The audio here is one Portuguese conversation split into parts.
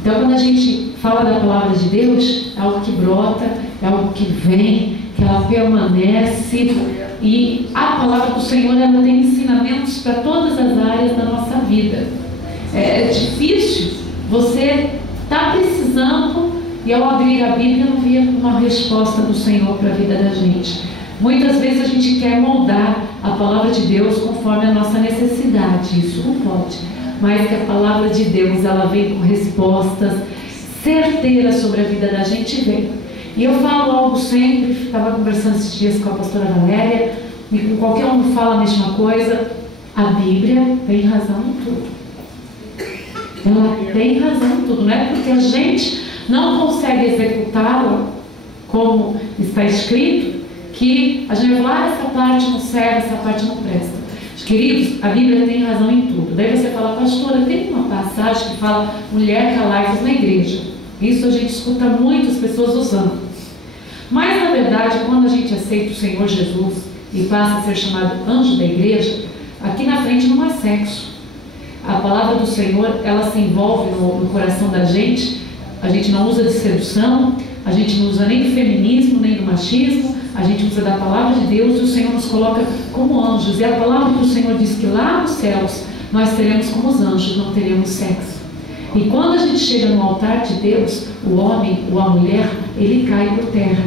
Então, quando a gente fala da palavra de Deus, é algo que brota, é algo que vem, que ela permanece, e a palavra do Senhor, ela tem ensinamentos para todas as áreas da nossa vida. É difícil você estar precisando e ao abrir a Bíblia não ver uma resposta do Senhor para a vida da gente. Muitas vezes a gente quer moldar a palavra de Deus conforme a nossa necessidade. Isso não pode. Mas que a palavra de Deus, ela vem com respostas certeiras sobre a vida da gente, vem. E eu falo algo sempre, estava conversando esses dias com a pastora Valéria, e com qualquer um fala a mesma coisa, a Bíblia tem razão em tudo. Ela tem razão em tudo, não é porque a gente não consegue executá-la como está escrito, que a gente vai falar, essa parte não serve, essa parte não presta. Queridos, a Bíblia tem razão em tudo. Daí você fala, pastora, tem uma passagem que fala, mulher, calai-vos na igreja. Isso a gente escuta muitas pessoas usando. Mas, na verdade, quando a gente aceita o Senhor Jesus e passa a ser chamado anjo da igreja, aqui na frente não há sexo. A palavra do Senhor, ela se envolve no coração da gente. A gente não usa de sedução, a gente não usa nem do feminismo, nem do machismo, a gente usa da palavra de Deus e o Senhor nos coloca como anjos. E a palavra que o Senhor diz que lá nos céus nós teremos como os anjos, não teremos sexo. E quando a gente chega no altar de Deus, o homem ou a mulher, ele cai por terra.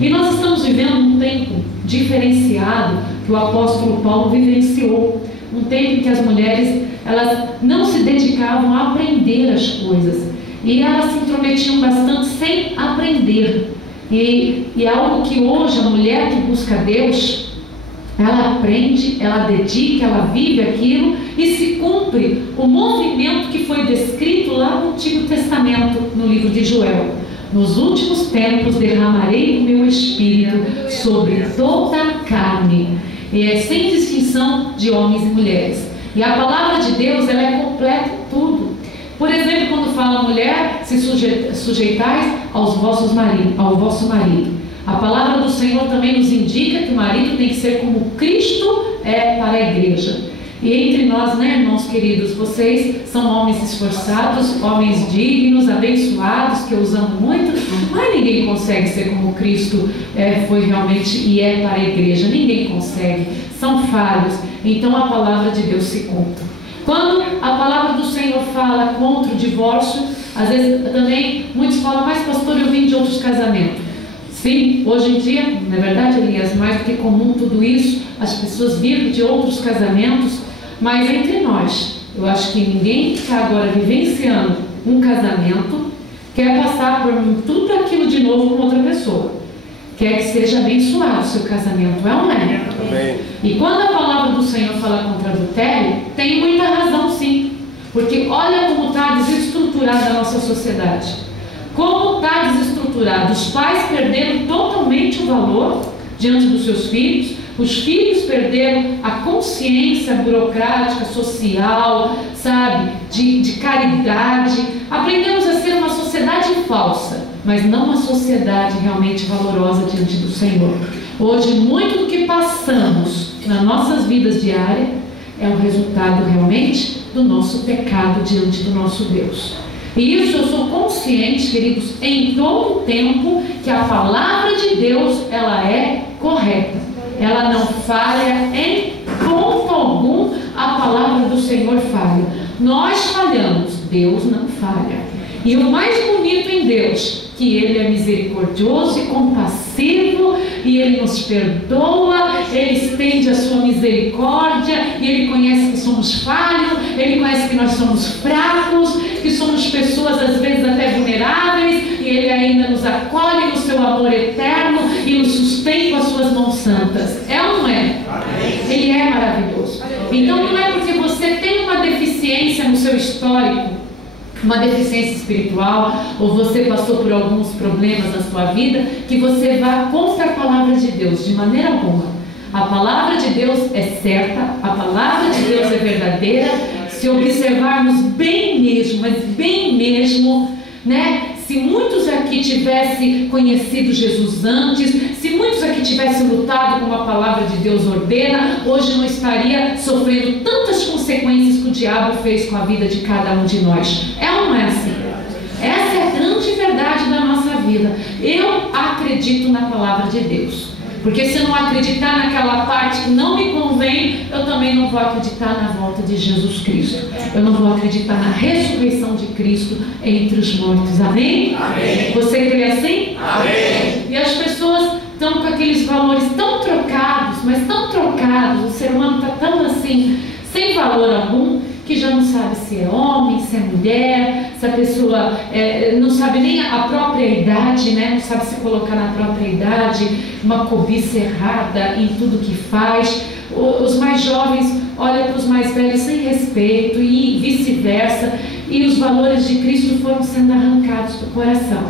E nós estamos vivendo um tempo diferenciado que o apóstolo Paulo vivenciou. Um tempo em que as mulheres, elas não se dedicavam a aprender as coisas. E elas se intrometiam bastante sem aprender. E é algo que hoje a mulher que busca Deus, ela aprende, ela dedica, ela vive aquilo e se cumpre o movimento que foi descrito lá no Antigo Testamento, no livro de Joel. Nos últimos tempos derramarei o meu espírito sobre toda a carne, sem distinção de homens e mulheres. E a palavra de Deus, ela é completa em tudo. Por exemplo, quando fala mulher, se sujeitais ao vosso marido. A palavra do Senhor também nos indica que o marido tem que ser como Cristo é para a igreja. E entre nós, né, irmãos queridos, vocês são homens esforçados, homens dignos, abençoados, que eu os amo muito, mas ninguém consegue ser como Cristo foi realmente e é para a igreja. Ninguém consegue, são falhos. Então a palavra de Deus se cumpre. Quando a palavra do Senhor fala contra o divórcio, às vezes também muitos falam, mas pastor, eu vim de outros casamentos. Sim, hoje em dia, na verdade, Elias, mais do que comum tudo isso, as pessoas vivem de outros casamentos, mas entre nós, eu acho que ninguém que está agora vivenciando um casamento quer passar por tudo aquilo de novo com outra pessoa. Quer que seja abençoado o seu casamento, é ou não é? Amém. E quando a palavra do Senhor fala contra adultério, tem muita razão sim. Porque olha como está desestruturada a nossa sociedade. Como está desestruturado. Os pais perderam totalmente o valor diante dos seus filhos. Os filhos perderam a consciência burocrática, social, sabe, de caridade. Aprendemos a ser uma sociedade falsa, mas não uma sociedade realmente valorosa diante do Senhor. Hoje, muito do que passamos nas nossas vidas diárias é o resultado realmente do nosso pecado diante do nosso Deus. E isso eu sou consciente, queridos, em todo o tempo, que a palavra de Deus, ela é correta. Ela não falha em ponto algum, a palavra do Senhor falha. Nós falhamos, Deus não falha. E o mais bonito em Deus, que Ele é misericordioso e compassivo, e Ele nos perdoa, Ele estende a sua misericórdia, e Ele conhece que somos falhos, Ele conhece que nós somos fracos, que somos pessoas às vezes até vulneráveis, e Ele ainda nos acolhe no seu amor eterno e nos sustém com as suas mãos santas. É ou não é? Ele é maravilhoso. Então não é porque você tem uma deficiência no seu histórico, uma deficiência espiritual, ou você passou por alguns problemas na sua vida, que você vá contra a palavra de Deus, de maneira alguma. A palavra de Deus é certa, a palavra de Deus é verdadeira. Se observarmos bem mesmo, mas bem mesmo, né? Se muitos aqui tivessem conhecido Jesus antes, se muitos aqui tivessem lutado como a palavra de Deus ordena, hoje não estaria sofrendo tantas consequências que o diabo fez com a vida de cada um de nós. É ou não é assim? vida. Eu acredito na palavra de Deus. Porque se eu não acreditar naquela parte que não me convém, eu também não vou acreditar na volta de Jesus Cristo. Eu não vou acreditar na ressurreição de Cristo entre os mortos. Amém? Amém. Você crê assim? Amém. E as pessoas estão com aqueles valores tão trocados, mas tão trocados, o ser humano está tão assim, sem valor algum, que já não sabe se é homem, se é mulher, se a pessoa não sabe nem a própria idade, né? Não sabe se colocar na própria idade, uma cobiça errada em tudo que faz. Os mais jovens olham para os mais velhos sem respeito e vice-versa, e os valores de Cristo foram sendo arrancados do coração.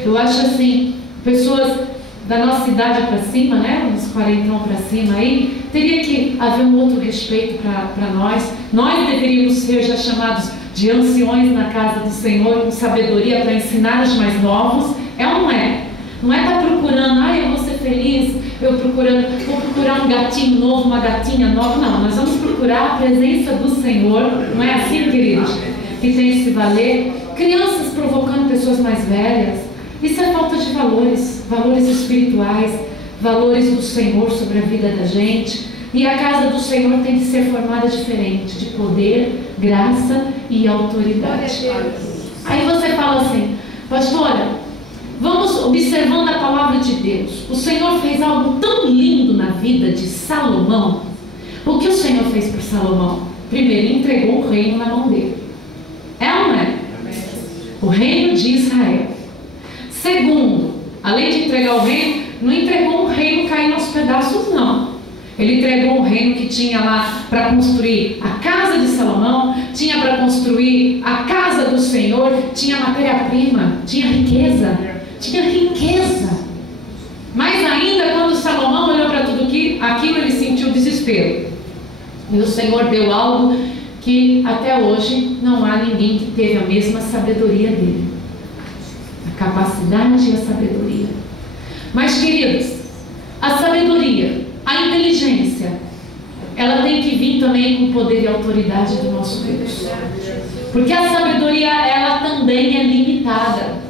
Eu acho assim, pessoas da nossa idade para cima, né, uns 40 para cima aí, teria que haver um outro respeito para nós. Nós deveríamos ser já chamados de anciões na casa do Senhor, com sabedoria para ensinar os mais novos. É ou não é? Não é estar procurando, eu vou ser feliz, vou procurar um gatinho novo, uma gatinha nova. Não, nós vamos procurar a presença do Senhor. Não é assim, queridos? Que tem que se valer. Crianças provocando pessoas mais velhas. Isso é falta de valores, valores espirituais, valores do Senhor sobre a vida da gente. E a casa do Senhor tem que ser formada diferente, de poder, graça e autoridade. Aí você fala assim, pastora, vamos observando a palavra de Deus. O Senhor fez algo tão lindo na vida de Salomão. O que o Senhor fez por Salomão? Primeiro, entregou o reino na mão dele. É ou não é? O reino de Israel. Segundo, além de entregar o reino, não entregou um reino caindo aos pedaços, não. Ele entregou um reino que tinha lá para construir a casa de Salomão, tinha para construir a casa do Senhor, tinha matéria-prima, tinha riqueza. Mas ainda quando Salomão olhou para tudo aquilo, ele sentiu desespero. E o Senhor deu algo que até hoje não há ninguém que teve a mesma sabedoria dele. Capacidade e a sabedoria. Mas, queridos, a sabedoria, a inteligência, ela tem que vir também com o poder e autoridade do nosso Deus. Porque a sabedoria, ela também é limitada.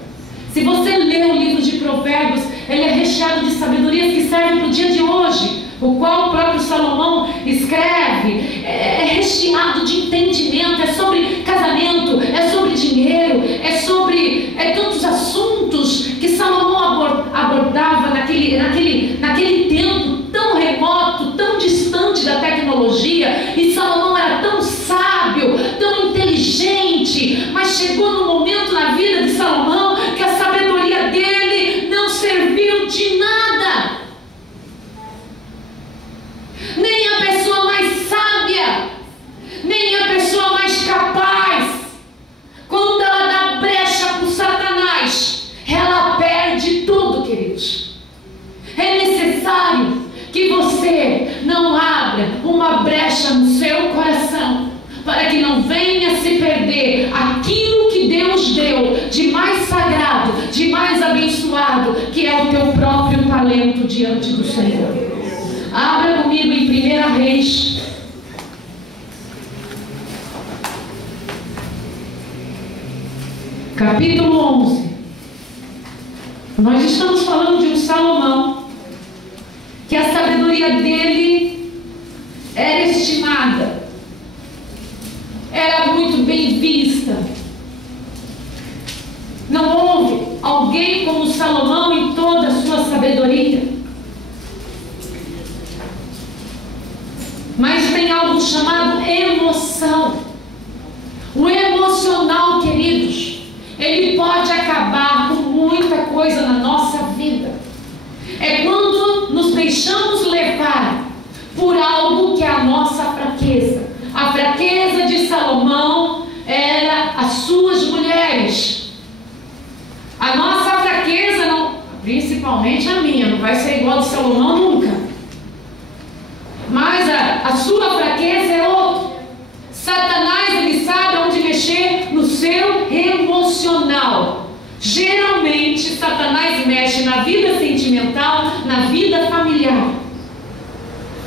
Se você ler o livro de Provérbios, ele é recheado de sabedorias que servem para o dia de hoje, o qual o próprio Salomão escreve. É recheado de entendimento, é sobre casamento, é sobre dinheiro, é sobre tantos assuntos que Salomão abordava naquele tempo tão remoto, tão distante da tecnologia. E Salomão era tão sábio, tão inteligente, mas chegou num momento na vida de Salomão que a sabedoria dele não serviu de nada. Nem a pessoa mais sábia, nem a pessoa mais capaz, quando ela dá brecha para o Satanás, ela perde tudo, queridos. É necessário que você não abra uma brecha no seu coração, para que não venha se perder aquilo que Deus deu de mais sagrado, de mais abençoado, que é o teu próprio talento diante do Senhor. Abra comigo em 1 Reis, capítulo 11. Nós estamos falando de um Salomão, que a sabedoria dele era estimada, era muito bem vista. Não houve alguém como Salomão em toda a sua sabedoria. Mas tem algo chamado emoção. O emocional, queridos, ele pode acabar com muita coisa na nossa vida. É quando nos deixamos levar por algo que é a nossa fraqueza. A fraqueza de Salomão era as suas mulheres. A nossa fraqueza, não, principalmente a minha, não vai ser igual a de Salomão nunca. Mas a sua fraqueza é outra. Satanás, ele sabe onde mexer no seu emocional. Geralmente, Satanás mexe na vida sentimental, na vida familiar.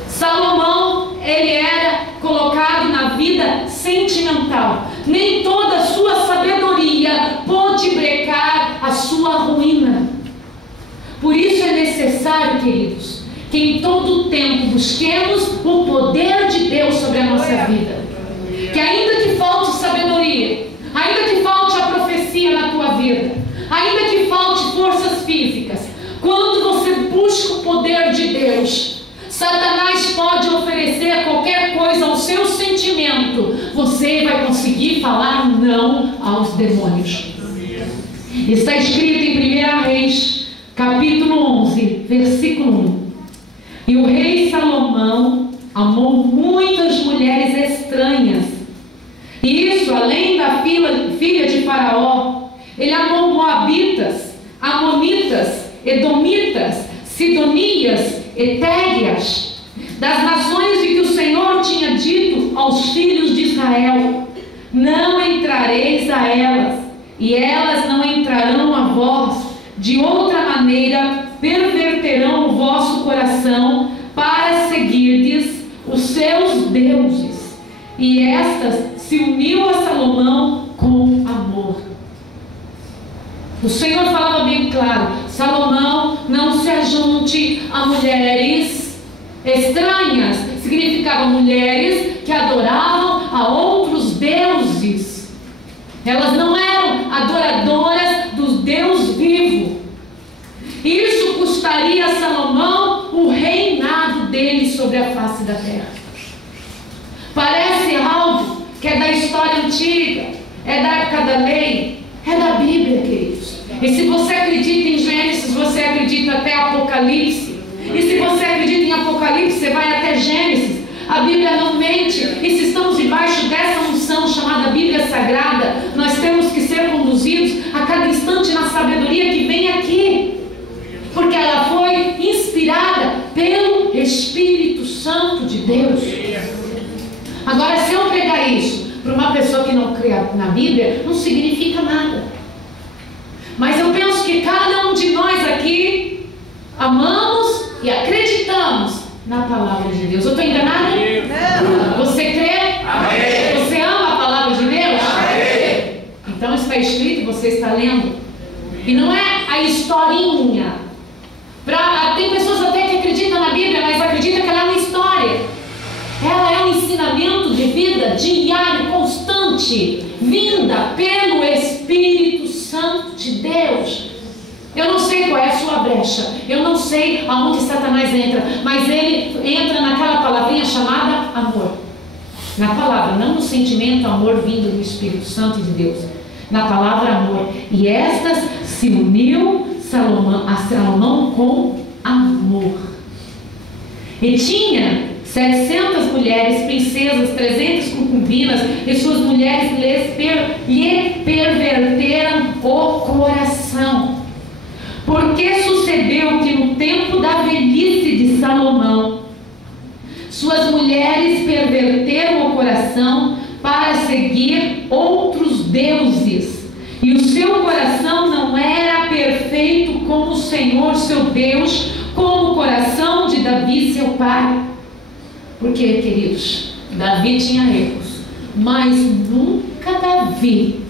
Salomão, ele era colocado na vida sentimental. Nem toda a sua sabedoria pôde brecar a sua ruína. busquemos o poder de Deus sobre a nossa vida. Que ainda que falte sabedoria, ainda que falte a profecia na tua vida, ainda que falte forças físicas, quando você busca o poder de Deus, Satanás pode oferecer qualquer coisa ao seu sentimento, você vai conseguir falar não aos demônios. Está escrito em 1 Reis, capítulo 11, versículo 1. E o rei Salomão amou muitas mulheres estranhas. E isso além da filha de Faraó. Ele amou moabitas, amonitas, edomitas, sidonias, etéias, das nações de que o Senhor tinha dito aos filhos de Israel: não entrareis a elas, e elas não entrarão a vós. De outra maneira perverterão o vosso coração para seguirdes os seus deuses. E estas se uniu a Salomão com amor. O Senhor falava bem claro: Salomão, não se ajunte a mulheres estranhas. Significava mulheres que adoravam a outros deuses. Elas não eram adoradoras do Deus vivo. Isso custaria a Salomão o reinado dele sobre a face da terra. Parece algo que é da história antiga, é da época da lei, é da Bíblia, queridos. E se você acredita em Gênesis, você acredita até Apocalipse. E se você acredita em Apocalipse, você vai até Gênesis. A Bíblia não mente. E se estamos debaixo dessa unção chamada Bíblia Sagrada, nós temos que ser conduzidos a cada instante na sabedoria que vem aqui, porque ela foi inspirada pelo Espírito Santo de Deus. Agora, se eu pregar isso para uma pessoa que não crê na Bíblia, não significa nada. Mas eu penso que cada um de nós aqui amamos e acreditamos na palavra de Deus. Eu estou enganada? Não. Você crê? Amém. Você ama a palavra de Deus? Amém. Então está escrito e você está lendo. E não é a historinha. Tem pessoas até que acreditam na Bíblia, mas acreditam que ela é uma história. Ela é um ensinamento de vida diário, constante, vinda pelo Espírito Santo de Deus. Eu não sei qual é a sua brecha, eu não sei aonde Satanás entra, mas ele entra naquela palavrinha chamada amor. Na palavra, não no sentimento amor vindo do Espírito Santo de Deus. Na palavra amor. E estas se uniu a Salomão com amor. E tinha 700 mulheres, princesas, 300 concubinas, e suas mulheres lhe perverteram o coração. Porque sucedeu que no tempo da velhice de Salomão, suas mulheres perverteram o coração para seguir outros deuses, e o seu coração não era perfeito como o Senhor seu Deus, como o coração de Davi seu pai. Porque, queridos, Davi tinha erros, mas nunca Davi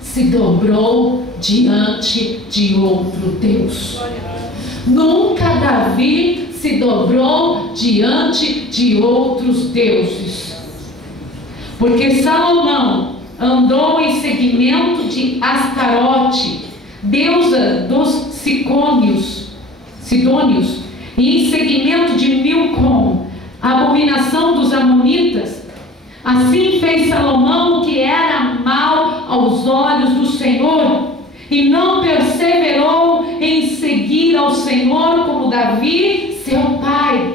se dobrou diante de outro Deus. Nunca Davi se dobrou diante de outros deuses. Porque Salomão andou em seguimento de Astarote, deusa dos Sidônios, e em seguimento de Milcom, a abominação dos amonitas. Assim fez Salomão o que era mal aos olhos do Senhor, e não perseverou em seguir ao Senhor como Davi, seu pai.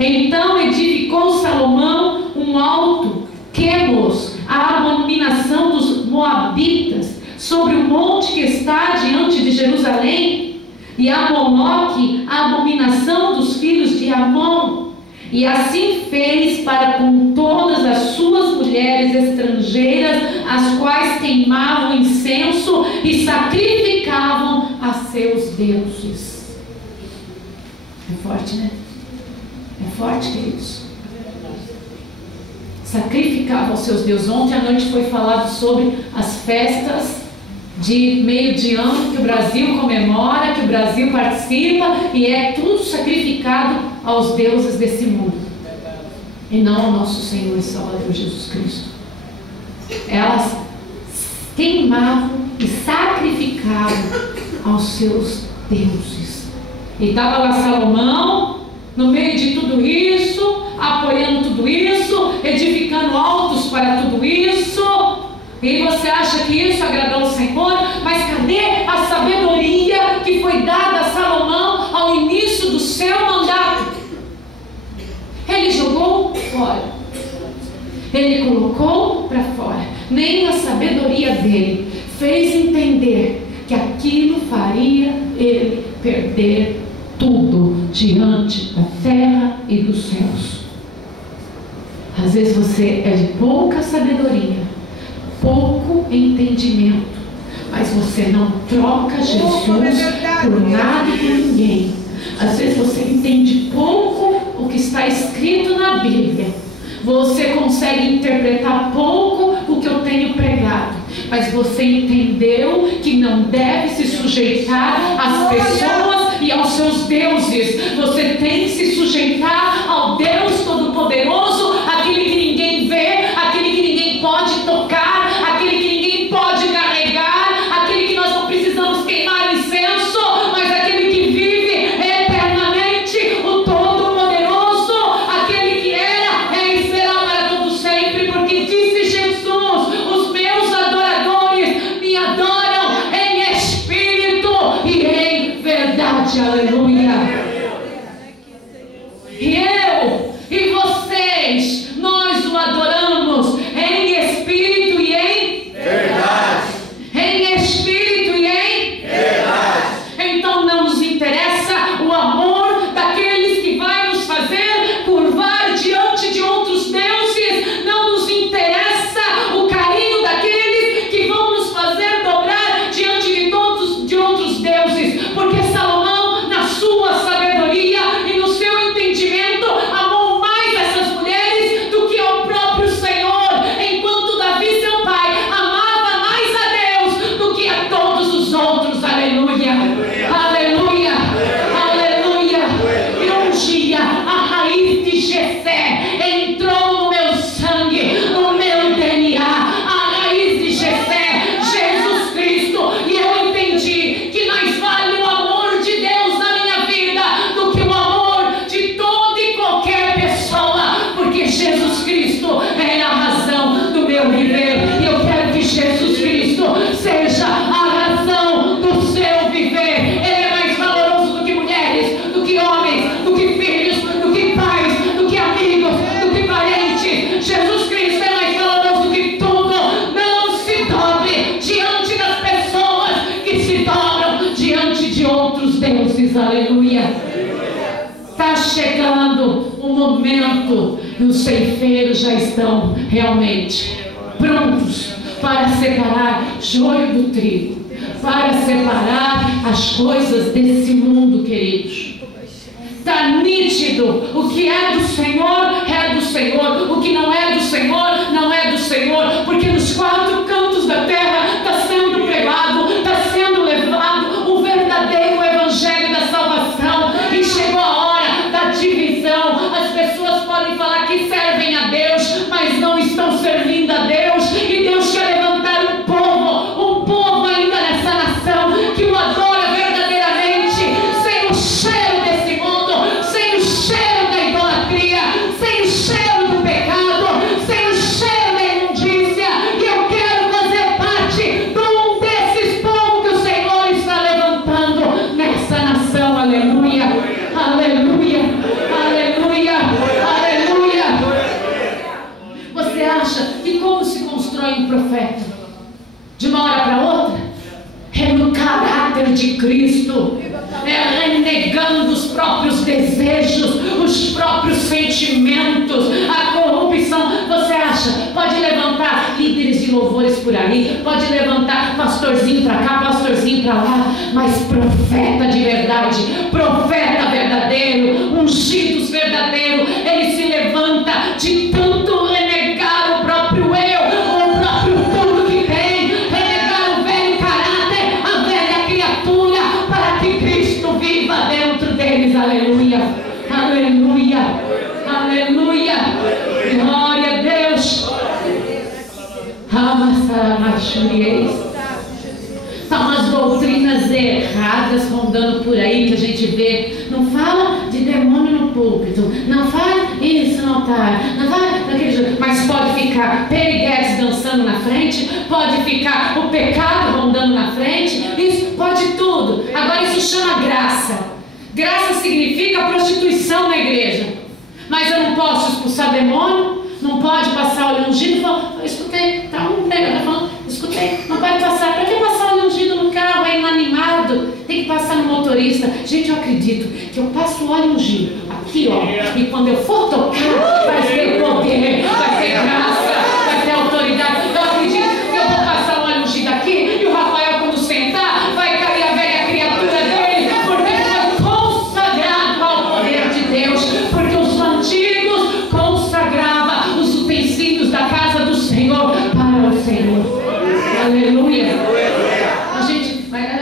Então edificou Salomão um alto, Quemos, a abominação dos moabitas, sobre o monte que está diante de Jerusalém, e a Moloque, a abominação dos filhos de Amon. E assim fez para com todas as suas mulheres estrangeiras, as quais queimavam incenso e sacrificavam a seus deuses. É forte, né? É forte, queridos. Sacrificavam aos seus deuses. Ontem à noite foi falado sobre as festas de meio de ano que o Brasil comemora, que o Brasil participa, e é tudo sacrificado aos deuses desse mundo e não ao nosso Senhor e Salvador Jesus Cristo. Elas queimavam e sacrificavam aos seus deuses. E estava lá Salomão no meio de tudo isso, apoiando tudo isso, edificando altos para tudo isso. E você acha que isso agradou o Senhor? Mas cadê a sabedoria que foi dada a Salomão ao início do seu mandato? Ele jogou fora, ele colocou para fora. Nem a sabedoria dele fez entender que aquilo faria ele perder tudo diante da terra e dos céus. Às vezes você é de pouca sabedoria, pouco entendimento, mas você não troca Jesus por nada e por ninguém. Às vezes você entende pouco o que está escrito na Bíblia, você consegue interpretar pouco o que eu tenho pregado, mas você entendeu que não deve se sujeitar às pessoas e aos seus deuses. Você tem que se sujeitar ao Deus Todo-Poderoso, aquele que ninguém vê, aquele que ninguém pode tocar, aquele que ninguém pode carregar, aquele que nós não precisamos queimar incenso, mas aquele que vive eternamente, o Todo-Poderoso, aquele que era, é e será para todo sempre, porque disse Jesus: os meus adoradores me adoram em espírito e em verdade. Aleluia. E eu e vocês, nós o adoramos em espírito e em verdade. Em espírito e em verdade. Então não nos interessa o amor daqueles que vai nos fazer curvar diante de outros deuses. Não nos interessa o carinho daqueles que vão nos fazer dobrar diante de outros deuses. Porque Salomão, na sua sabedoria e no seu entendimento, amou mais essas mulheres do que ao próprio Senhor, enquanto Davi, seu pai, amava mais a Deus do que a todos os outros. Aleluia, aleluia, aleluia. E um dia a raiz de Jessé entrou no meu sangue, no meu DNA, a raiz de Jessé, Jesus Cristo, e eu entendi que mais vale o amor de Deus na minha vida do que o amor de toda e qualquer pessoa, porque Jesus Cristo é a razão do meu viver, e eu quero que Jesus Cristo seja a razão do seu viver. Ele é mais valoroso do que mulheres, do que homens, do que filhos, do que pais, do que amigos, do que parentes. Jesus Cristo é mais valoroso do que tudo. Não se dobre diante das pessoas que se dobram diante de outros deuses. Aleluia. Está chegando o momento e os ceifeiros já estão realmente prontos para separar joio do trigo, para separar as coisas desse mundo, queridos. Está nítido: o que é do Senhor é do Senhor, o que não é do Senhor não é do Senhor, porque nos quatro cantos da terra está sendo pregado, está sendo levado o verdadeiro evangelho da salvação, e chegou a hora da divisão. As pessoas podem falar que servem a Deus, mas não estão servindo a Deus, e Deus quer levantar um povo ainda nessa nação que o adora verdadeiramente, sem o cheiro desse mundo, sem o cheiro da idolatria, sem o cheiro do pecado, sem o cheiro da imundícia. E eu quero fazer parte de um desses povos que o Senhor está levantando nessa nação. Aleluia, aleluia, aleluia, aleluia. Você acha que como se constrói um profeta? De uma hora para outra? É no caráter de Cristo, é renegando os próprios desejos, os próprios sentimentos, a corrupção. Você acha? Pode levantar líderes de louvores por aí, pode levantar pastorzinho para cá, pastorzinho para lá, mas profeta de verdade, profeta verdadeiro, ungidos verdadeiro, ele se levanta de tanto renegar o próprio eu, o próprio tudo que tem, renegar o velho caráter. luxúria. São umas doutrinas erradas rondando por aí que a gente vê. Não fala de demônio no púlpito, não faz isso no altar, não faz daquele jeito. Mas pode ficar periguetes dançando na frente, pode ficar o pecado rondando na frente, isso pode tudo. Agora isso chama graça. Graça significa prostituição na igreja. Mas eu não posso expulsar demônio, não pode passar óleo ungido. Eu escutei, tá um pregador falando, escutei, não pode passar. Para que passar óleo ungido no carro? É inanimado, tem que passar no motorista. Gente, eu acredito que eu passo óleo ungido aqui, ó, e quando eu for tocar, vai ter poder, vai ter graça, vai ter autoridade. Eu acredito que eu vou passar óleo ungido aqui e o Rafael, quando sentar, vai cair a velha criatura dele, porque foi consagrado ao poder de Deus, porque os antigos consagravam os utensílios da casa do Senhor para o Senhor. Aleluia.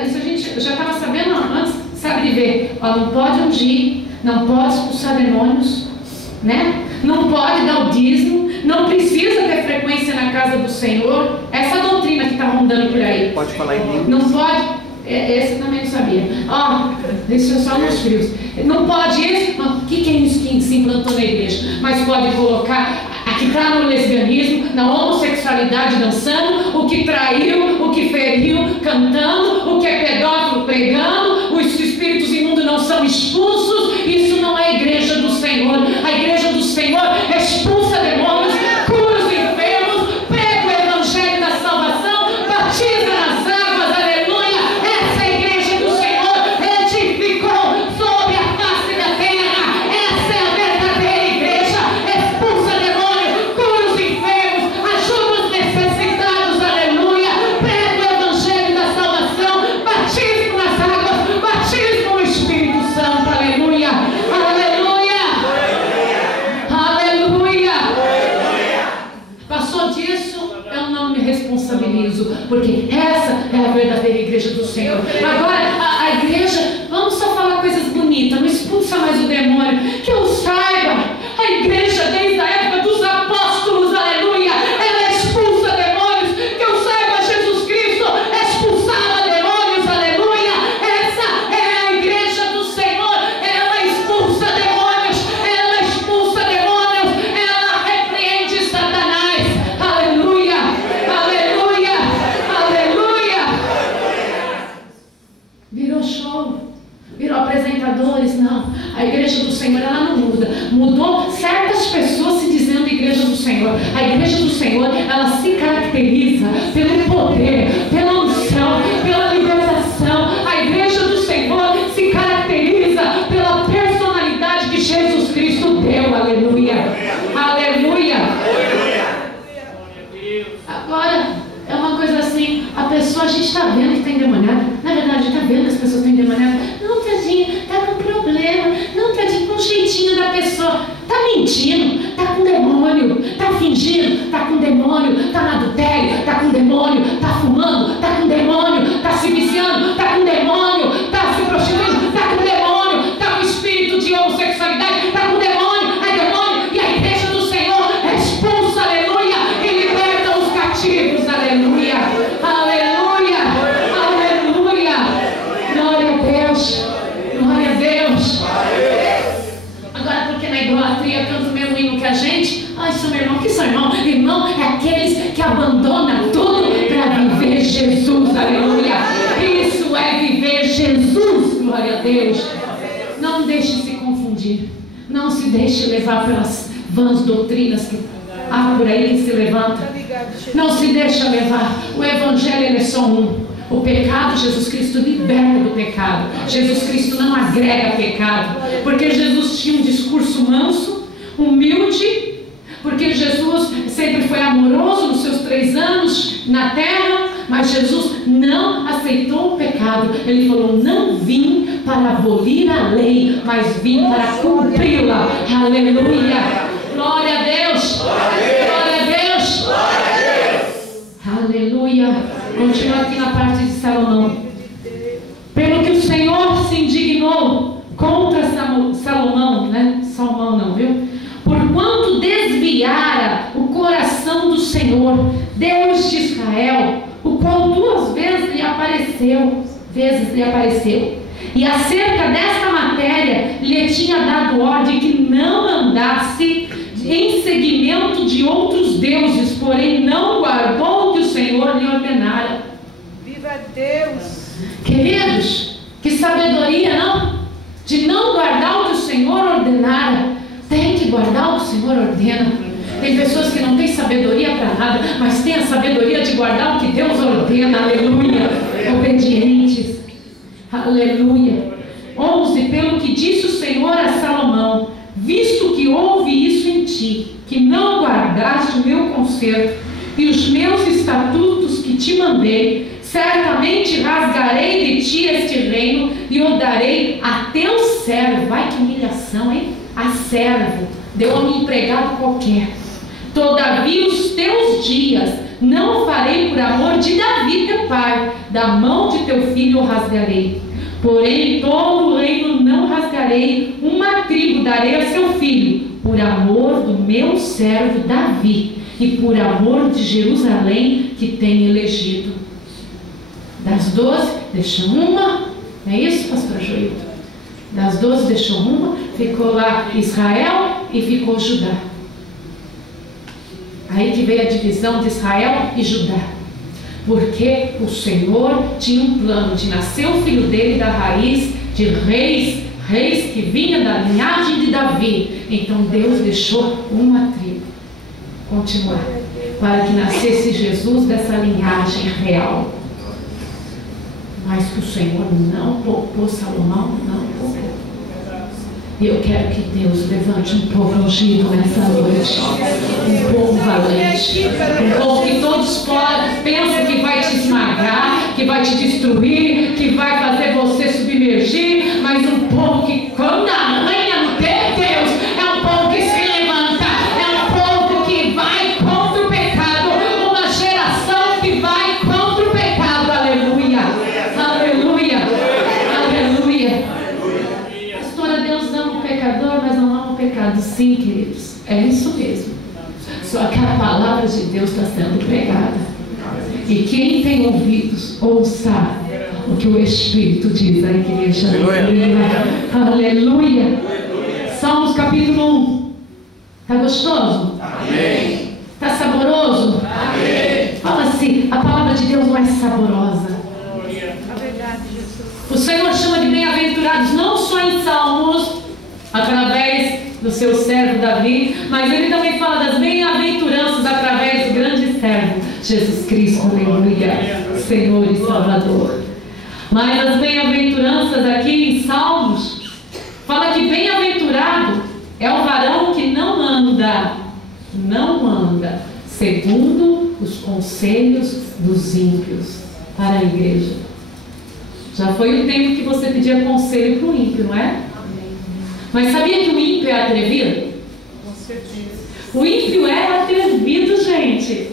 Isso a gente já estava sabendo antes, sabe, de ver. Ó, não pode ungir, não pode expulsar demônios, né? Não pode dar o dízimo, não precisa ter frequência na casa do Senhor. Essa doutrina que está rondando por aí. Pode falar em línguas. Não pode. Esse também não sabia. Ó, isso é só nos frios. Não pode isso. O que é isso que se implantou na igreja? Mas pode colocar que está no lesbianismo, na homossexualidade dançando, o que traiu, o que feriu cantando, o que é pedófilo pregando, os espíritos imundos não são expulsos. Isso não é a igreja do Senhor. A igreja do Senhor expulsa demônios, cura os enfermos, prega o evangelho da salvação, batiza nas águas, aleluia. Essa é a igreja do Senhor, edificou sobre a face da terra. Essa é a verdadeira igreja. Expulsa demônios, cura os enfermos, ajuda os necessitados, aleluia. Prega o evangelho da salvação, batismo nas águas, batismo no Espírito Santo, aleluia. Aleluia. Aleluia. Passou disso, eu não me responsabilizo, porque essa é a verdadeira igreja do Senhor. Agora, a igreja, vamos só falar coisas bonitas, não expulsa mais o demônio. Que eu saiba, a igreja desde a época dos apóstolos, aleluia, ela expulsa demônios. Que eu saiba, Jesus Cristo expulsava demônios, aleluia. Essa é a igreja do Senhor, ela expulsa demônios, ela repreende Satanás, aleluia, aleluia, aleluia. Virou show, virou apresentadores, não. A igreja do Senhor, ela não muda. Mudou certas pessoas se dizendo igreja do Senhor. A igreja do Senhor, ela se caracteriza pelo poder, pela unção, pela libertação. A igreja do Senhor se caracteriza pela personalidade que Jesus Cristo deu, aleluia, aleluia. Agora, é uma coisa assim, a pessoa, a gente está vendo que tem endemoniado. Na verdade, a gente está vendo que as pessoas têm endemoniado. Não, tadinho, está com problema. Não, tadinho, com um jeitinho da pessoa. Está mentindo, está com demônio. Está fingindo, está com demônio. Está no adultério, está com demônio. Está fumando, está com demônio. Está se viciando, está com demônio. Está se prostituindo, está com demônio. Está com espírito de homossexualidade, está com demônio. É demônio. E a igreja do Senhor expulsa, aleluia, e liberta os cativos, aleluia, aleluia, aleluia. Glória a Deus, glória a Deus. Agora, porque na idolatria canta o mesmo hino que a gente. Ai, seu irmão, que seu irmão? Irmão é aqueles que abandonam tudo para viver Jesus, aleluia. Isso é viver Jesus, glória a Deus. Não deixe se confundir, não se deixe levar pelas vãs doutrinas que há por aí que se levantam. Não se deixa levar. O evangelho, ele é só um. O pecado, Jesus Cristo liberta do pecado. Jesus Cristo não agrega pecado, porque Jesus tinha um discurso manso, humilde, porque Jesus sempre foi amoroso nos seus 3 anos na terra. Mas Jesus não aceitou o pecado. Ele falou: não vim para abolir a lei, mas vim para cumpri-la. Aleluia. Glória a Deus. Glória a Deus. Glória a Deus. Aleluia. Continua aqui na parte de Salomão. Pelo que o Senhor se indignou contra Salomão, né? Salomão não, viu? Porquanto desviara o coração do Senhor, Deus de Israel, o vezes lhe apareceu, e acerca desta matéria lhe tinha dado ordem que não andasse em seguimento de outros deuses, porém não guardou o que o Senhor lhe ordenara. Viva Deus! Queridos, que sabedoria, não? De não guardar o que o Senhor ordenara. Tem que guardar o que o Senhor ordena. Tem pessoas que não têm sabedoria para nada, mas têm a sabedoria de guardar o que Deus ordena. Aleluia. Obedientes. Aleluia. 11. Pelo que disse o Senhor a Salomão: visto que houve isso em ti, que não guardaste o meu conserto e os meus estatutos que te mandei, certamente rasgarei de ti este reino e o darei a teu servo. Vai, que humilhação, hein? A servo, deu a um empregado qualquer. Todavia os teus dias não farei por amor de Davi teu pai, da mão de teu filho o rasgarei. Porém todo o reino não rasgarei, uma tribo darei a seu filho, por amor do meu servo Davi, e por amor de Jerusalém que tem elegido. Das 12, deixou uma, não é isso, pastor Joilton? Das 12 deixou uma, ficou lá Israel e ficou Judá. Aí que veio a divisão de Israel e Judá. Porque o Senhor tinha um plano de nascer o filho dele da raiz de reis que vinha da linhagem de Davi. Então Deus deixou uma tribo continuar, para que nascesse Jesus dessa linhagem real. Mas que o Senhor não poupou Salomão, não poupou. E eu quero que Deus levante um povo ungido nessa noite, um povo valente, um povo que todos pensam que vai te esmagar, que vai te destruir, que vai fazer você submergir, mas um povo que quando arranha no teu Deus, é um povo que se levanta, é um povo que vai contra o pecado, uma geração que vai contra o pecado. Aleluia, aleluia, aleluia. Pastora, Deus ama o pecador, mas não ama o pecado. Sim, queridos, é isso mesmo. Só que a palavra de Deus está sendo pregada. E quem tem ouvidos, ouça o que o Espírito diz à igreja. Aleluia. Aleluia. Salmos capítulo 1. Está gostoso? Amém. Está saboroso? Amém. Fala assim, a palavra de Deus mais saborosa. A verdade, Jesus. O Senhor chama de bem-aventurados não só em Salmos, através do seu servo Davi, mas ele também fala das bem-aventuranças através do grande servo Jesus Cristo, aleluia, Senhor e Salvador. Mas as bem-aventuranças aqui em Salmos fala que bem-aventurado é o varão que não anda segundo os conselhos dos ímpios. Para a igreja, já foi o tempo que você pedia conselho para o ímpio, não é? Mas sabia que o ímpio é atrevido? Com certeza. O ímpio é atrevido, gente.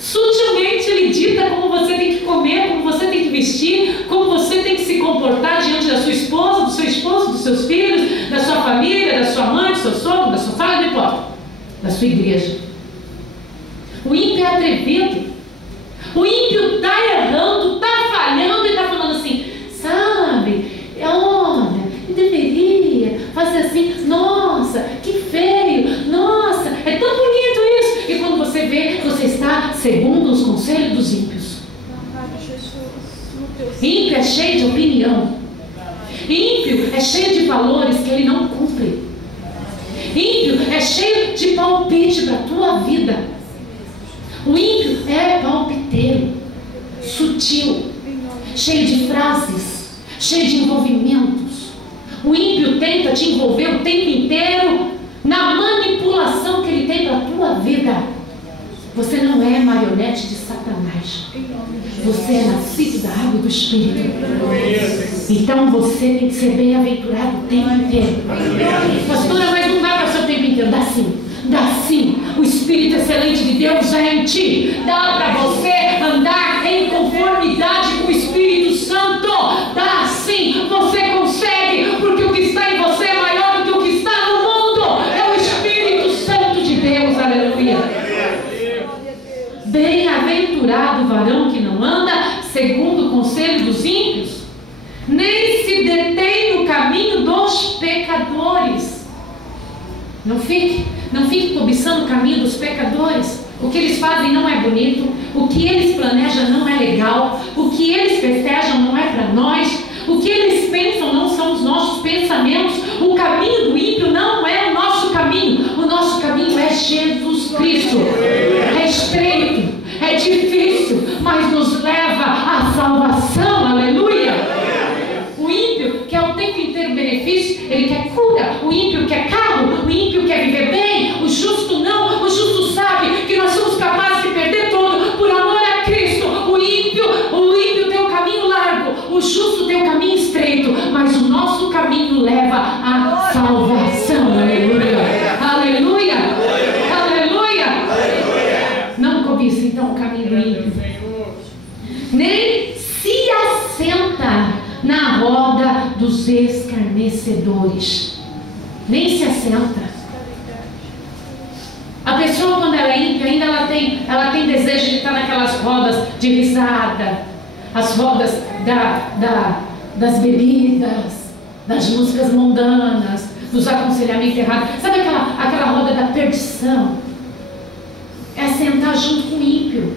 Sutilmente ele dita como você tem que comer, como você tem que vestir, como você tem que se comportar diante da sua esposa, do seu esposo, dos seus filhos, da sua família, da sua mãe, do seu sogro, da sua sogra, não importa, da sua igreja. O ímpio é atrevido. O ímpio está errando, está falhando e está falando assim, sabe, olha, eu deveria fazer assim, nossa, que feio, nossa, é tão bonito isso. E quando você vê, você está segundo os conselhos dos ímpios. Ímpio é cheio de opinião. Ímpio é cheio de valores que ele não cumpre. Ímpio é cheio de palpite para a tua vida. O ímpio é palpiteiro, sutil, cheio de frases, cheio de envolvimentos. O ímpio tenta te envolver o tempo inteiro na manipulação que ele tem para a tua vida. Você não é marionete de Satanás. Você é nascido da água e do Espírito. Então você tem que ser bem-aventurado o tempo inteiro. Pastora, mas não dá para ser o tempo inteiro. Dá sim. Dá sim, o Espírito excelente de Deus é em ti. Dá para você andar em conformidade com o Espírito Santo. Dá sim, você consegue, porque o que está em você é maior do que o que está no mundo. É o Espírito Santo de Deus, aleluia. Bem-aventurado o varão que não anda segundo o conselho dos ímpios, nem se detém no caminho dos pecadores. Não fique cobiçando o caminho dos pecadores. O que eles fazem não é bonito, o que eles planejam não é legal, o que eles festejam não é para nós, o que eles pensam não são os nossos pensamentos. O caminho do ímpio não é o nosso caminho. O nosso caminho é Jesus Cristo. É estreito, é difícil, mas nos leva à salvação. Aleluia! O ímpio quer o tempo inteiro benefício, ele quer cura. O ímpio quer carro, o ímpio quer viver bem. O justo não. O justo sabe que nós somos capazes de perder tudo por amor a Cristo. O ímpio tem o caminho largo, o justo tem o caminho estreito, mas o nosso caminho leva à salvação. Aleluia! Aleluia! Aleluia! Não cobiça então o caminho do ímpio, nem se assenta na roda dos escarnecedores. Nem se assenta. A pessoa, quando ela é ímpia, ainda ela tem desejo de estar naquelas rodas de risada, as rodas das bebidas, das músicas mundanas, dos aconselhamentos errados. Sabe aquela roda da perdição? É sentar junto com o ímpio.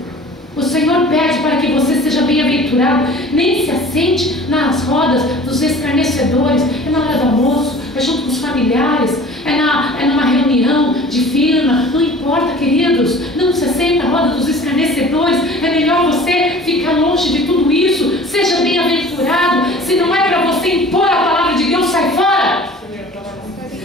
O Senhor pede para que você seja bem-aventurado. Nem se assente nas rodas dos escarnecedores. É na hora do almoço, é junto com os familiares, é numa reunião de firma. Não importa, queridos. Não se assente na roda dos escarnecedores. É melhor você ficar longe de tudo isso. Seja bem-aventurado. Se não é para você impor a palavra de Deus, sai fora.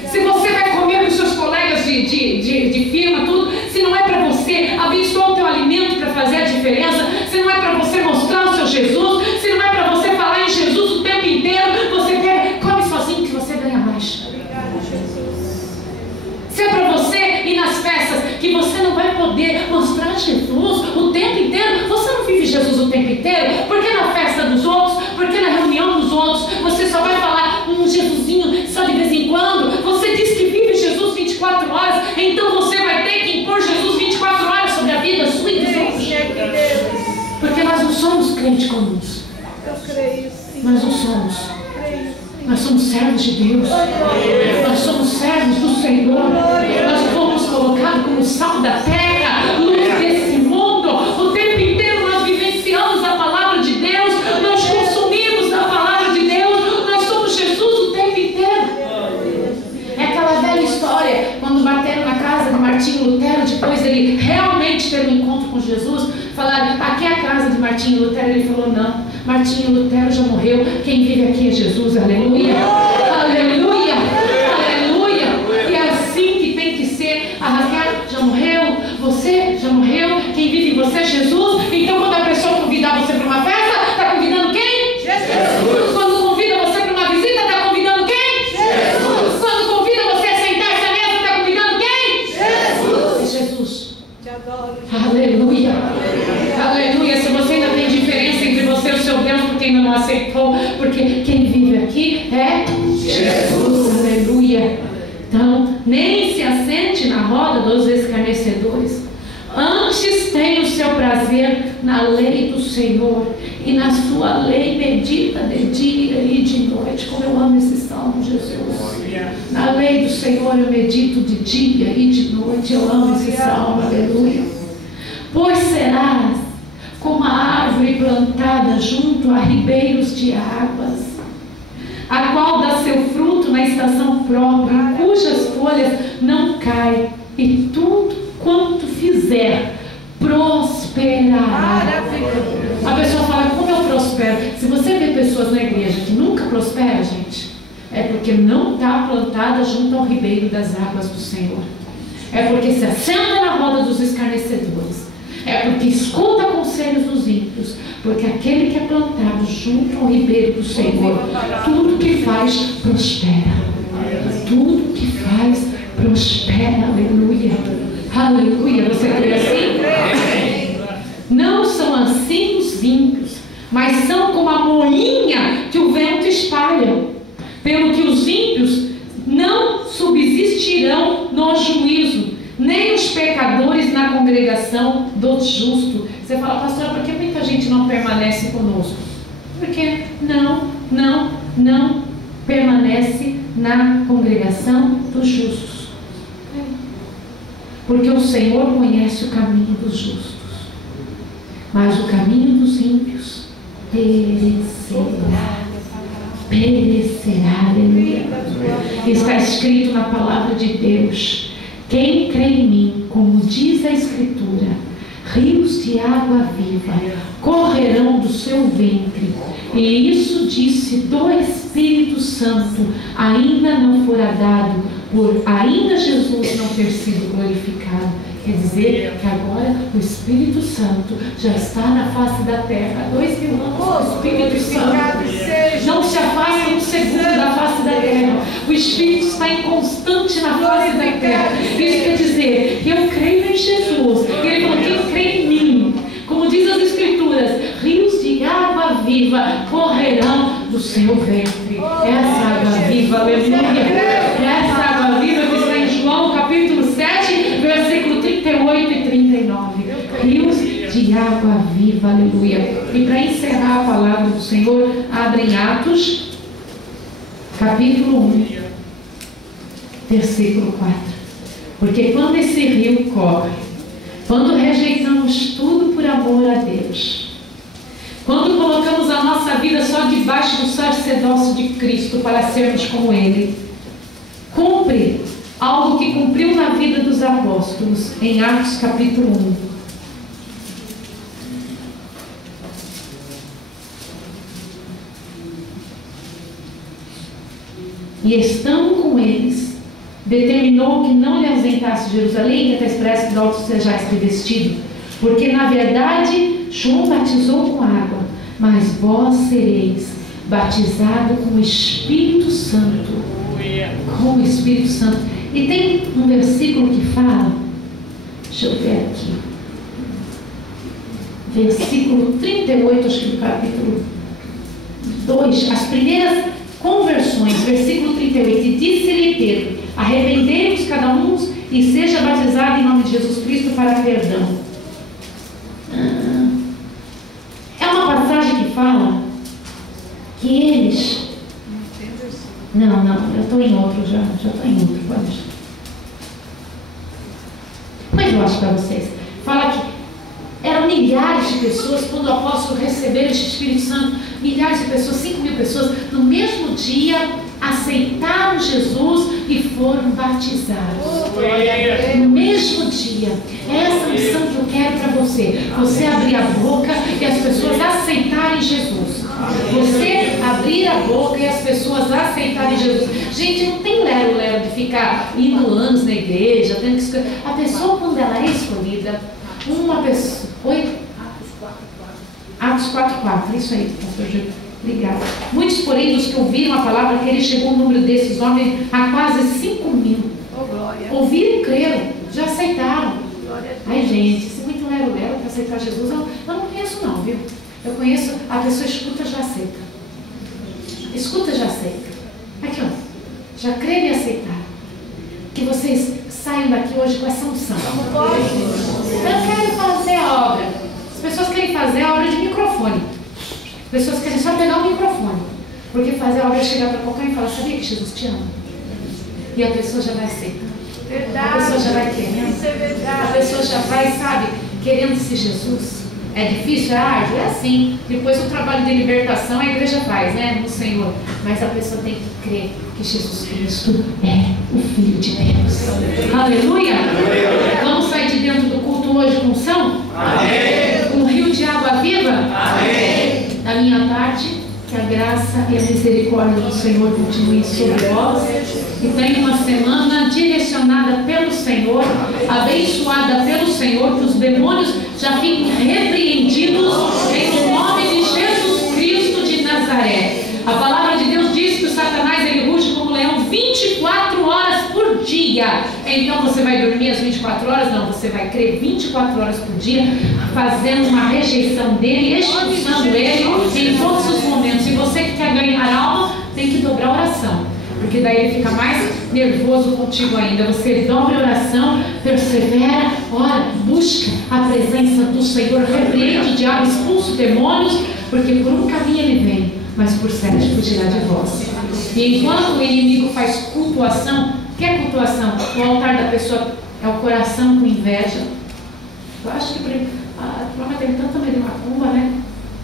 Se você vai comer com os seus colegas de firma, tudo, se não é para você abençoar o teu alimento para fazer a diferença, se não é para você mostrar o seu Jesus, se não é para você falar em Jesus o tempo inteiro, você come sozinho que você ganha mais. Se é para você ir nas festas que você não vai poder mostrar Jesus o tempo inteiro, você não vive Jesus o tempo inteiro, porque na festa dos outros, porque na reunião dos outros, você só vai falar um Jesusinho só de vez em quando. Você diz que vive Jesus 24 horas, então você vai ter que impor Jesus 24 horas sobre a vida sua e dos outros. Porque nós não somos crentes comuns. Nós não somos. Nós somos servos de Deus. Nós somos servos do Senhor. Nós fomos colocados como sal da terra, luz desse mundo. O tempo inteiro nós vivenciamos a palavra de Deus. Nós consumimos a palavra de Deus. Nós somos Jesus o tempo inteiro. É aquela velha história, quando bateram na casa de Martinho Lutero, depois ele realmente ter um encontro com Jesus, falaram, aqui é a casa de Martinho Lutero. Ele falou, não, Martinho Lutero já morreu, quem vive aqui é Jesus. Aleluia, aleluia, aleluia. E é assim que tem que ser. A Raquel já morreu, você já morreu, quem vive em você é Jesus. Então quando a pessoa convidar você para uma festa, está convidando quem? Jesus. Quando convida você para uma visita, está convidando quem? Jesus. Quando convida você a sentar essa mesa, está convidando quem? Jesus. Jesus. Te adoro. Aleluia, aleluia. Se você ainda tem diferença entre você e o seu Deus, porque ainda não aceitou, porque quem vive aqui é Jesus. Aleluia. Então, nem se assente na roda dos escarnecedores. Antes tem o seu prazer na lei do Senhor, e na sua lei medita de dia e de noite. Como eu amo esse salmo, Jesus. Na lei do Senhor eu medito de dia e de noite. Eu amo esse salmo, aleluia. Pois serás como a árvore plantada junto a ribeiros de águas, a qual dá seu fruto na estação própria, cujas folhas não caem, e tudo quanto fizer prosperará. A pessoa fala, como eu prospero? Se você vê pessoas na igreja que nunca prosperam, gente, é porque não está plantada junto ao ribeiro das águas do Senhor. É porque se assenta na roda dos escarnecedores. É porque escuta conselhos dos ímpios. Porque aquele que é plantado junto ao ribeiro do Senhor, tudo que faz prospera. Tudo que faz prospera. Aleluia. Aleluia. Você crê assim? Não são assim os ímpios, mas são como a moinha que o vento espalha. Pelo que os ímpios não subsistirão no juízo, nem os pecadores na congregação dos justos. Você fala, pastor, por que muita gente não permanece conosco? na congregação dos justos. Porque o Senhor conhece o caminho dos justos, mas o caminho dos ímpios perecerá. Perecerá, aleluia. Está escrito na palavra de Deus: quem crê em mim, como diz a Escritura, rios de água viva correrão do seu ventre. E isso disse do Espírito Santo, ainda não fora dado, por ainda Jesus não ter sido glorificado. Quer dizer que agora o Espírito Santo já está na face da terra. 2000 anos, o Espírito Santo não se afasta um segundo da face da terra. O Espírito está inconstante na face da terra. Isso quer dizer que eu creio em Jesus. Ele falou: quem crê em mim, como diz as Escrituras, rios de água viva correrão do seu ventre. Essa água viva, aleluia. Essa água viva que está em João capítulo 7, versículo 38 e 39. Rios de água viva, aleluia. E para encerrar a palavra do Senhor, abre em Atos capítulo 1, versículo 4. Porque quando esse rio corre, quando rejeitamos tudo por amor a Deus, quando colocamos a nossa vida só debaixo do sacerdócio de Cristo para sermos como Ele, cumpre algo que cumpriu na vida dos apóstolos em Atos capítulo 1. E estando com eles, determinou que não lhe ausentasse de Jerusalém, que até expresso que do alto sejais revestido, porque na verdade João batizou com água, mas vós sereis batizado com o Espírito Santo. Com o Espírito Santo. E tem um versículo que fala, deixa eu ver aqui, versículo 38, acho que do capítulo 2, as primeiras conversões, versículo 38, e disse-lhe Pedro: arrependei-vos cada um e seja batizado em nome de Jesus Cristo para perdão. É uma passagem que fala que eles... Não, eu estou em outro já estou em outro, pode deixar. Mas eu acho para vocês, fala que eram milhares de pessoas quando o apóstolo recebeu este Espírito Santo, milhares de pessoas, 5.000 pessoas, no mesmo dia aceitaram Jesus e foram batizados. No mesmo dia. É essa missão que eu quero para você. Você abrir a boca e as pessoas aceitarem Jesus. Você abrir a boca e as pessoas aceitarem Jesus. Gente, não tem lero-lero de ficar indo anos na igreja, tendo que escolher. A pessoa, quando ela é escolhida, uma pessoa... Oi? Atos 4:4, isso aí, pastor Júlio. Obrigada. Muitos, porém, dos que ouviram a palavra, que ele chegou o número desses homens a quase 5.000. Ouviram e creram, já aceitaram. Ai, gente, se muito lero-lero para aceitar Jesus, eu não conheço não, viu? Eu conheço, a pessoa escuta, já aceita. Escuta, já aceita. Aqui, ó, já creram e aceitaram. Que vocês saiam daqui hoje com essa unção. Eu quero fazer a obra. As pessoas querem fazer a obra de microfone. As pessoas querem só pegar o microfone. Porque fazer a obra é chegar para qualquer um e falar: sabia que Jesus te ama? E a pessoa já vai aceitar. A pessoa já vai querendo. A pessoa já vai, sabe, querendo esse Jesus. É difícil, é árduo, é assim. Depois o trabalho de libertação a igreja faz, né, no Senhor. Mas a pessoa tem que crer que Jesus Cristo é o Filho de Deus. Aleluia! Vamos sair de dentro do culto hoje com unção? Amém! Um rio de água viva? Amém! Da minha parte, que a graça e a misericórdia do Senhor continuem sobre vós. E tenha uma semana direcionada pelo Senhor, abençoada pelo Senhor, que os demônios já fiquem repreendidos em nome de Jesus Cristo de Nazaré. A palavra de Deus diz que o Satanás ele ruge como leão 24 horas por dia. Então você vai dormir às 24 horas? Não, você vai crer 24 horas por dia, fazendo uma rejeição dele, expulsando ele em todos os momentos. E você que quer ganhar alma, tem que dobrar a oração. Porque daí ele fica mais nervoso contigo ainda. Você dobra a oração, persevera, ora, busca a presença do Senhor, repreende o diabo, expulsa os demônios, porque por um caminho ele vem, mas por 7 fugirá de vós. E enquanto o inimigo faz cultuação, o que é cultuação? O altar da pessoa é o coração com inveja. Eu acho que a turma tem tanto medo de macumba, né?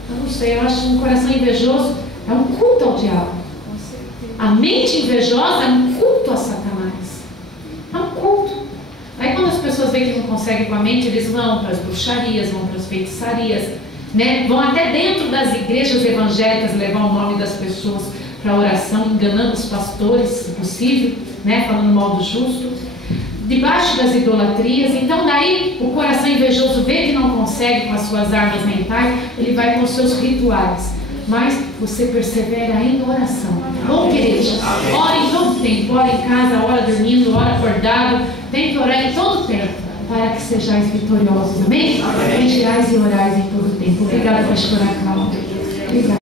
Eu não sei, eu acho que um coração invejoso é um culto ao diabo. A mente invejosa é um culto a Satanás. É um culto. Aí quando as pessoas veem que não conseguem com a mente, eles vão para as bruxarias, vão para as feitiçarias, né? Vão até dentro das igrejas evangélicas levar o nome das pessoas para oração, enganando os pastores, se possível, né? Falando mal do justo, debaixo das idolatrias. Então daí o coração invejoso vê que não consegue com as suas armas mentais, ele vai com os seus rituais. Mas você persevera em oração. Bom, queridos, ora em todo tempo, ora em casa, ora dormindo, ora acordado, tem que orar em todo tempo, para que sejais vitoriosos, amém? Vigiais e orais em todo tempo. Obrigada, pastora Cláudia. Obrigada.